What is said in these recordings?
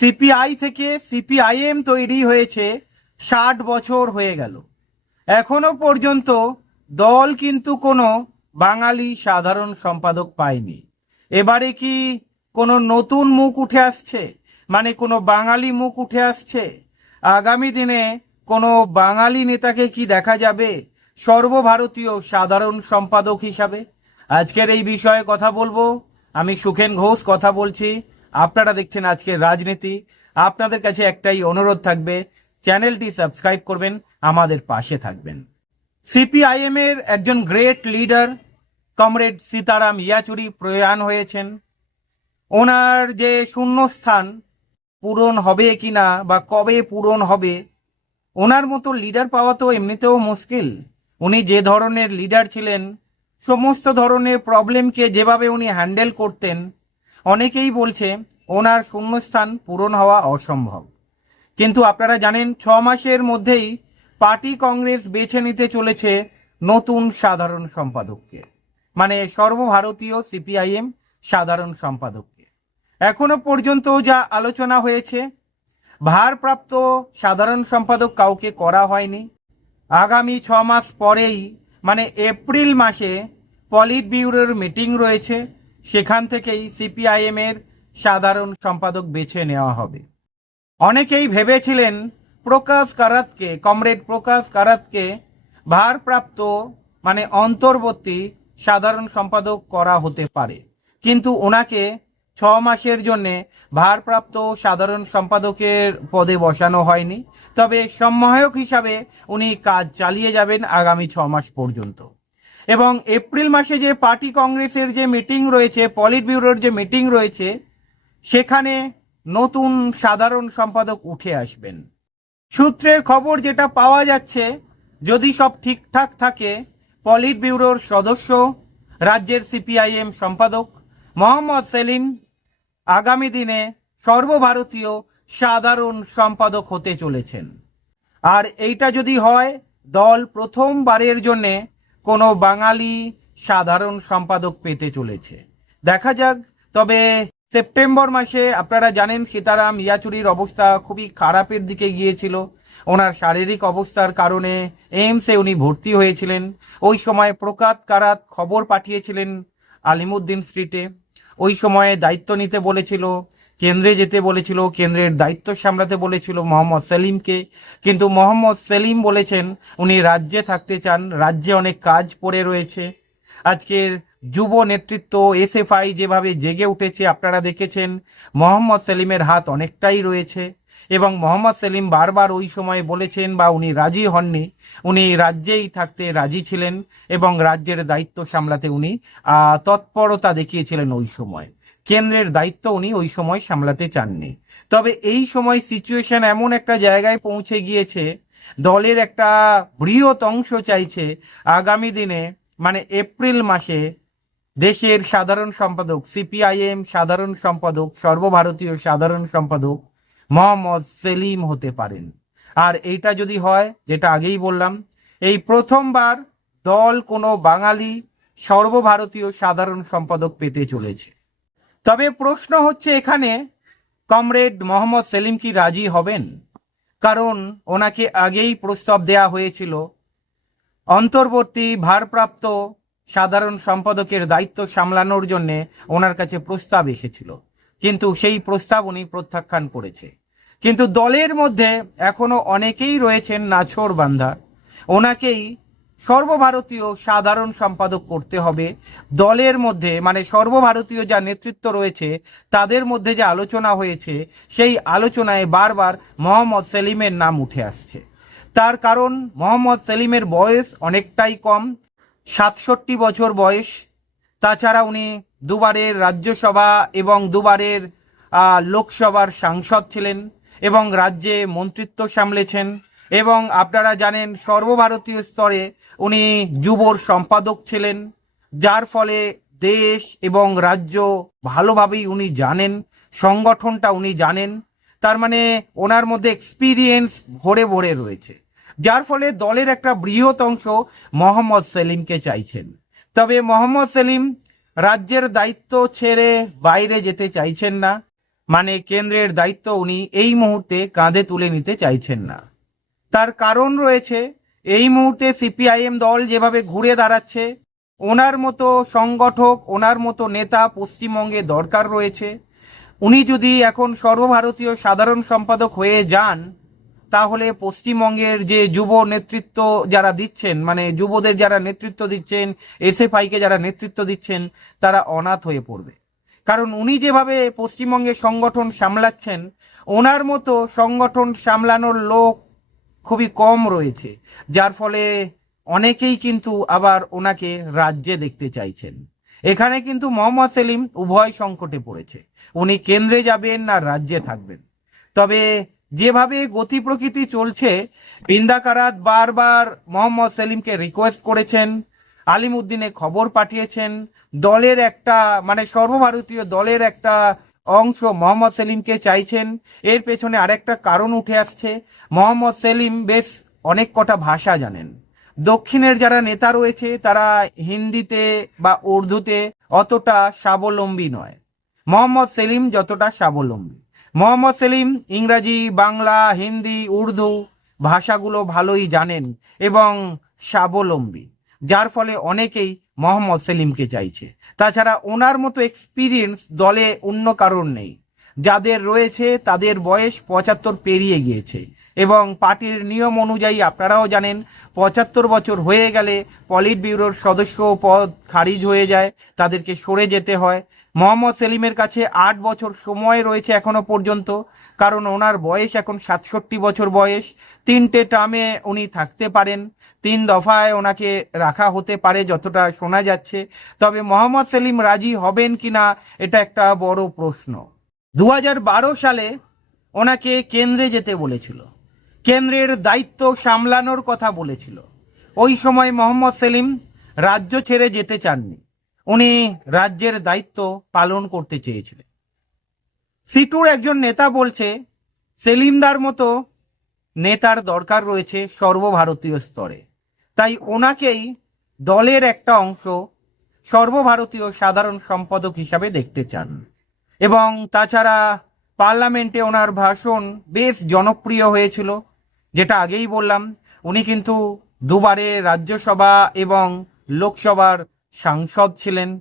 CPI থেকে CPIM তৈরি হয়েছে, ষাট বছর হয়ে গেল। এখনও পর্যন্ত দল কিন্তু কোনো বাঙালি সাধারণ সম্পাদক পায়নি। এবারে কি কোনো নতুন মুখ উঠে আসছে? মানে কোনো বাঙালি মুখ উঠে আসছে? আগামী দিনে কোনো বাঙালি নেতাকে কি দেখা যাবে? সর্বভারতীয় সাধারণ সম্পাদক হিসাবে? আজকের এই বিষয়ে কথা বলব। আমি সুখেন ঘোষ, কথা বলছি। আপনারা দেখছেন আজকের রাজনীতি। আপনাদের কাছে একটাই অনুরোধ থাকবে, চ্যানেলটি সাবস্ক্রাইব করবেন, আমাদের পাশে থাকবেন। সিপিআইএম এর একজন great leader, comrade Sitaram Yechury প্রয়াণ হয়েছেন। ওনার যে শূন্যস্থান পূরণ হবে কিনা বা কবে পূরণ হবে, ওনার মতো লিডার পাওয়া তো এমনিতেও মুশকিল। উনি যে ধরনের লিডার ছিলেন, সমস্ত ধরনের প্রবলেমকে যেভাবে উনি হ্যান্ডেল করতেন অনেকেই বলছে ওনার শূন্যস্থান পূরণ হওয়া অসম্ভব। কিন্তু আপনারা জানেন, ছ মাসের মধ্যেই পার্টি কংগ্রেস বেছে নিতে চলেছে নতুন সাধারণ সম্পাদককে। মানে সর্বভারতীয় সিপিআইএম সাধারণ সম্পাদককে। এখনও পর্যন্ত যা আলোচনা হয়েছে, ভারপ্রাপ্ত সাধারণ সম্পাদক কাউকে করা হয়নি। আগামী ছ মাস পরেই মানে এপ্রিল মাসে পলিট ব্যুরোর মিটিং রয়েছে। সেখান থেকেই সিপিআইএম এর সাধারণ সম্পাদক বেছে নেওয়া হবে। অনেকেই ভেবেছিলেন প্রকাশ কারাতকে, কমরেড প্রকাশ কারাতকে ভারপ্রাপ্ত মানে অন্তর্বর্তী সাধারণ সম্পাদক করা হতে পারে। কিন্তু ওনাকে ছ মাসের জন্যে ভারপ্রাপ্ত সাধারণ সম্পাদকের পদে বসানো হয়নি। তবে সম্মায়ক হিসাবে উনি কাজ চালিয়ে যাবেন আগামী ছ মাস পর্যন্ত। এবং এপ্রিল মাসে যে পার্টি কংগ্রেসের যে মিটিং রয়েছে পলিট ব্যুরোর যে মিটিং রয়েছে, সেখানে নতুন সাধারণ সম্পাদক উঠে আসবেন। সূত্রের খবর যেটা পাওয়া যাচ্ছে, যদি সব ঠিকঠাক থাকে পলিট ব্যুরোর সদস্য, রাজ্যের সিপিআইএম সম্পাদক মোহাম্মদ সেলিম আগামী দিনে সর্বভারতীয় সাধারণ সম্পাদক হতে চলেছেন। আর এইটা যদি হয়, দল প্রথমবারের জন্যে কোনো বাঙালি সাধারণ সম্পাদক পেতে চলেছে। দেখা যাক, তবে সেপ্টেম্বর মাসে আপনারা জানেন সীতারাম ইয়াচুরির অবস্থা খুবই খারাপের দিকে গিয়েছিল। ওনার শারীরিক অবস্থার কারণে এইমসে উনি ভর্তি হয়েছিলেন। ওই সময় প্রকাত কারাত খবর পাঠিয়েছিলেন আলিমুদ্দিন স্ট্রিটে। ওই সময়ে দায়িত্ব নিতে বলেছিল কেন্দ্রে যেতে বলেছিল, কেন্দ্রের দায়িত্ব সামলাতে বলেছিল মোহাম্মদ সেলিমকে। কিন্তু মোহাম্মদ সেলিম বলেছেন, উনি রাজ্যে থাকতে চান, রাজ্যে অনেক কাজ পড়ে রয়েছে। আজকের যুব নেতৃত্ব এসএফআই যেভাবে জেগে উঠেছে, আপনারা দেখেছেন, মোহাম্মদ সেলিমের হাত অনেকটাই রয়েছে। এবং মোহাম্মদ সেলিম বারবার ওই সময় বলেছেন বা উনি রাজি হননি, উনি রাজ্যেই থাকতে রাজি ছিলেন এবং রাজ্যের দায়িত্ব সামলাতে উনি তৎপরতা দেখিয়েছিলেন ওই সময়। কেন্দ্রের দায়িত্ব উনি ওই সময় সামলাতে চাননি। তবে এই সময় সিচুয়েশন এমন একটা জায়গায় পৌঁছে গিয়েছে, দলের একটা বৃহৎ অংশ চাইছে আগামী দিনে মানে এপ্রিল মাসে দেশের সাধারণ সম্পাদক, সিপিআইএম সাধারণ সম্পাদক, সর্বভারতীয় সাধারণ সম্পাদক মোহাম্মদ সেলিম হতে পারেন। আর এইটা যদি হয়, যেটা আগেই বললাম, এই প্রথমবার দল কোনো বাঙালি সর্বভারতীয় সাধারণ সম্পাদক পেতে চলেছে। তবে প্রশ্ন হচ্ছে এখানে কমরেড মোহাম্মদ সেলিম কি রাজি হবেন? কারণ ওনাকে আগেই প্রস্তাব দেয়া হয়েছিল। অন্তর্বর্তী ভারপ্রাপ্ত সাধারণ সম্পাদকের দায়িত্ব সামলানোর জন্য ওনার কাছে প্রস্তাব এসেছিল। কিন্তু সেই প্রস্তাব উনি প্রত্যাখ্যান করেছে। কিন্তু দলের মধ্যে এখনও অনেকেই রয়েছেন নাছোড় বান্ধা। ওনাকেই সর্বভারতীয় সাধারণ সম্পাদক করতে হবে। দলের মধ্যে মানে সর্বভারতীয় যা নেতৃত্ব রয়েছে, তাদের মধ্যে যে আলোচনা হয়েছে, সেই আলোচনায় বারবার মোহাম্মদ সেলিমের নাম উঠে আসছে। তার কারণ, মোহাম্মদ সেলিমের বয়স অনেকটাই কম, সাতষট্টি বছর বয়স। তাছাড়া উনি দুবারের রাজ্যসভা এবং দুবারের লোকসভার সাংসদ ছিলেন এবং রাজ্যে মন্ত্রিত্ব সামলেছেন। এবং আপনারা জানেন সর্বভারতীয় স্তরে উনি যুবর সম্পাদক ছিলেন, যার ফলে দেশ এবং রাজ্য ভালোভাবেই উনি জানেন, সংগঠনটা উনি জানেন, তার মানে ওনার মধ্যে এক্সপিরিয়েন্স ভরে ভরে রয়েছে। যার ফলে দলের একটা বৃহৎ অংশ মোহাম্মদ সেলিমকে চাইছেন। তবে মোহাম্মদ সেলিম রাজ্যের দায়িত্ব ছেড়ে বাইরে যেতে চাইছেন না মানে কেন্দ্রের দায়িত্ব উনি এই মুহূর্তে কাঁধে তুলে নিতে চাইছেন না। তার কারণ রয়েছে, এই মুহূর্তে সিপিআইএম দল যেভাবে ঘুরে দাঁড়াচ্ছে, ওনার মতো সংগঠক, ওনার মতো নেতা পশ্চিমবঙ্গে দরকার রয়েছে। উনি যদি এখন সর্বভারতীয় সাধারণ সম্পাদক হয়ে যান, তাহলে পশ্চিমবঙ্গের যে যুব নেতৃত্ব যারা দিচ্ছেন মানে যুবদের যারা নেতৃত্ব দিচ্ছেন, এসএফআইকে যারা নেতৃত্ব দিচ্ছেন, তারা অনাথ হয়ে পড়বে। কারণ উনি যেভাবে পশ্চিমবঙ্গের সংগঠন সামলাচ্ছেন, ওনার মতো সংগঠন সামলানোর লোক খুবই কম রয়েছে, যার ফলে অনেকেই কিন্তু আবার ওনাকে রাজ্যে দেখতে চাইছেন। এখানে কিন্তু মোহাম্মদ সেলিম উভয় সংকটে পড়েছে। উনি কেন্দ্রে যাবেন না রাজ্যে থাকবেন। তবে যেভাবে গতি প্রকৃতি চলছে বিন্দাকারাত বারবার মোহাম্মদ সেলিমকে রিকোয়েস্ট করেছেন, আলিমুদ্দিনে খবর পাঠিয়েছেন, দলের একটা মানে সর্বভারতীয় দলের একটা অংশ মোহাম্মদ সেলিমকে চাইছেন। এর পেছনে আরেকটা কারণ উঠে আসছে। মোহাম্মদ সেলিম বেশ অনেক কটা ভাষা জানেন। দক্ষিণের যারা নেতা রয়েছে, তারা হিন্দিতে বা উর্দুতে অতটা স্বাবলম্বী নয়। মোহাম্মদ সেলিম যতটা স্বাবলম্বী। মোহাম্মদ সেলিম ইংরাজি, বাংলা, হিন্দি, উর্দু ভাষাগুলো ভালোই জানেন এবং স্বাবলম্বী, যার ফলে অনেকেই মোহাম্মদ সেলিমকে চাইছে। তাছাড়া ওনার মতো এক্সপিরিয়েন্স দলে অন্য কারণ নেই। যাদের রয়েছে, তাদের বয়স পঁচাত্তর পেরিয়ে গিয়েছে। এবং পার্টির নিয়ম অনুযায়ী আপনারাও জানেন, পঁচাত্তর বছর হয়ে গেলে পলিট ব্যুরোর সদস্য পদ খারিজ হয়ে যায়, তাদেরকে সরে যেতে হয়। মোহাম্মদ সেলিমের কাছে আট বছর সময় রয়েছে এখনও পর্যন্ত, কারণ ওনার বয়স এখন সাতষট্টি বছর বয়স। তিনটে টার্মে উনি থাকতে পারেন। তিন দফায় ওনাকে রাখা হতে পারে যতটা শোনা যাচ্ছে। তবে মোহাম্মদ সেলিম রাজি হবেন কি না এটা একটা বড় প্রশ্ন। দু হাজার বারো সালে ওনাকে কেন্দ্রে যেতে বলেছিল। কেন্দ্রের দায়িত্ব সামলানোর কথা বলেছিল। ওই সময় মোহাম্মদ সেলিম রাজ্য ছেড়ে যেতে চাননি। উনি রাজ্যের দায়িত্ব পালন করতে চেয়েছিলেন। সিটুর একজন নেতা বলছে, সেলিমদার মতো নেতার দরকার রয়েছে সর্বভারতীয় স্তরে। তাই ওনাকেই দলের একটা অংশ সর্বভারতীয় সাধারণ সম্পাদক হিসাবে দেখতে চান। এবং তাছাড়া পার্লামেন্টে ওনার ভাষণ বেশ জনপ্রিয় হয়েছিল, যেটা আগেই বললাম, উনি কিন্তু দুবারে রাজ্যসভা এবং লোকসভার সাংসদ ছিলেন।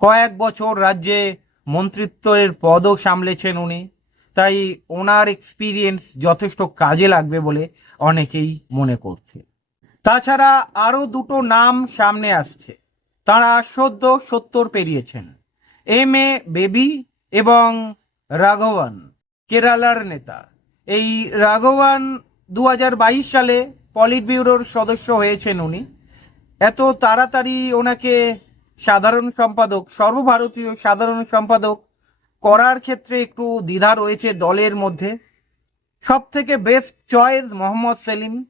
কয়েক বছর রাজ্যে মন্ত্রিত্বের পদও সামলেছেন উনি। তাই ওনার এক্সপিরিয়েন্স যথেষ্ট কাজে লাগবে বলে অনেকেই মনে করছে। তাছাড়া আরও দুটো নাম সামনে আসছে। তারা সদ্য সত্তর পেরিয়েছেন। এম এ বেবি এবং রাঘবান, কেরালার নেতা। এই রাঘবান দু হাজার বাইশ সালে পলিট ব্যুরোর সদস্য হয়েছেন উনি। এত তাড়াতাড়ি ওনাকে সাধারণ সম্পাদক, সর্বভারতীয় সাধারণ সম্পাদক করার ক্ষেত্রে একটু দ্বিধা রয়েছে দলের মধ্যে। সব থেকে বেস্ট চয়েস মোহাম্মদ সেলিম।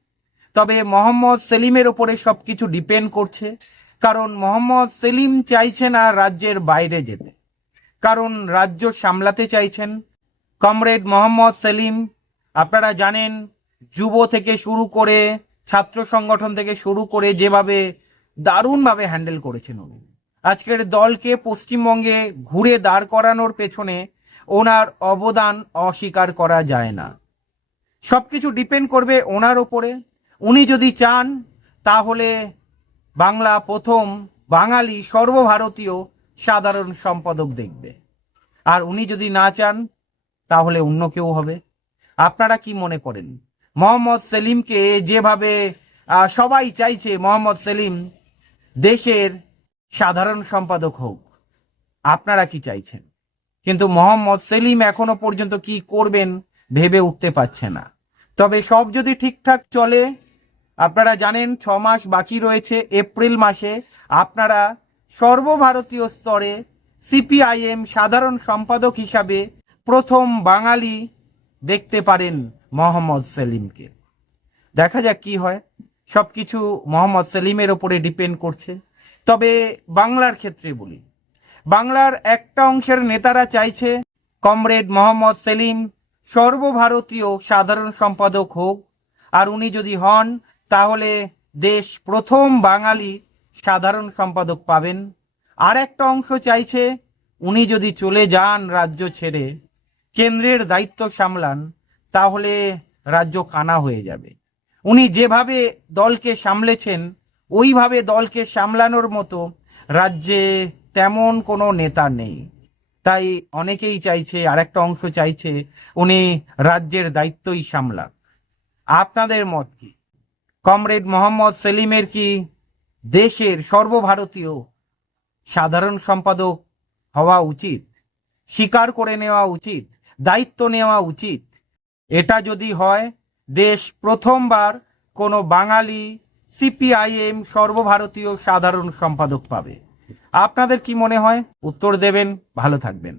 তবে মোহাম্মদ সেলিমের ওপরে সব কিছু ডিপেন্ড করছে। কারণ মোহাম্মদ সেলিম চাইছেন আর রাজ্যের বাইরে যেতে। কারণ রাজ্য সামলাতে চাইছেন। কমরেড মোহাম্মদ সেলিম, আপনারা জানেন, যুব থেকে শুরু করে ছাত্র সংগঠন থেকে শুরু করে যেভাবে দারুণভাবে হ্যান্ডেল করেছেন উনি। আজকের দলকে পশ্চিমবঙ্গে ঘুরে দাঁড় করানোর পেছনে ওনার অবদান অস্বীকার করা যায় না। সব কিছু ডিপেন্ড করবে ওনার ওপরে। উনি যদি চান, তাহলে বাংলা প্রথম বাঙালি সর্বভারতীয় সাধারণ সম্পাদক দেখবে। আর উনি যদি না চান, তাহলে অন্য কেউ হবে। আপনারা কি মনে করেন? মোহাম্মদ সেলিমকে যেভাবে সবাই চাইছে মোহাম্মদ সেলিম দেশের সাধারণ সম্পাদক হোক। আপনারা কি চাইছেন? কিন্তু মোহাম্মদ সেলিম এখনও পর্যন্ত কি করবেন ভেবে উঠতে পারছে না। তবে সব যদি ঠিকঠাক চলে, আপনারা জানেন ছ মাস বাকি রয়েছে এপ্রিল মাসে, আপনারা সর্বভারতীয় স্তরে সিপিআইএম সাধারণ সম্পাদক হিসাবে প্রথম বাঙালি দেখতে পারেন মোহাম্মদ সেলিমকে। দেখা যাক কি হয়। সব কিছু মোহাম্মদ সেলিমের ওপরে ডিপেন্ড করছে। তবে বাংলার ক্ষেত্রে বলি, বাংলার একটা অংশের নেতারা চাইছে কমরেড মোহাম্মদ সেলিম সর্বভারতীয় সাধারণ সম্পাদক হোক। আর উনি যদি হন, তাহলে দেশ প্রথম বাঙালি সাধারণ সম্পাদক পাবেন। আর একটা অংশ চাইছে, উনি যদি চলে যান রাজ্য ছেড়ে, কেন্দ্রের দায়িত্ব সামলান তাহলে রাজ্য কানা হয়ে যাবে। উনি যেভাবে দলকে সামলেছেন, ওইভাবে দলকে সামলানোর মতো রাজ্যে তেমন কোনো নেতা নেই। তাই অনেকেই চাইছে আর একটা অংশ চাইছে, উনি রাজ্যের দায়িত্বই সামলাক। আপনাদের মত কি? কমরেড মোহাম্মদ সেলিমের কি দেশের সর্বভারতীয় সাধারণ সম্পাদক হওয়া উচিত? স্বীকার করে নেওয়া উচিত? দায়িত্ব নেওয়া উচিত? এটা যদি হয়, দেশ প্রথমবার কোনো বাঙালি সিপিআইএম সর্বভারতীয় সাধারণ সম্পাদক পাবে। আপনাদের কি মনে হয়? উত্তর দেবেন, ভালো থাকবেন।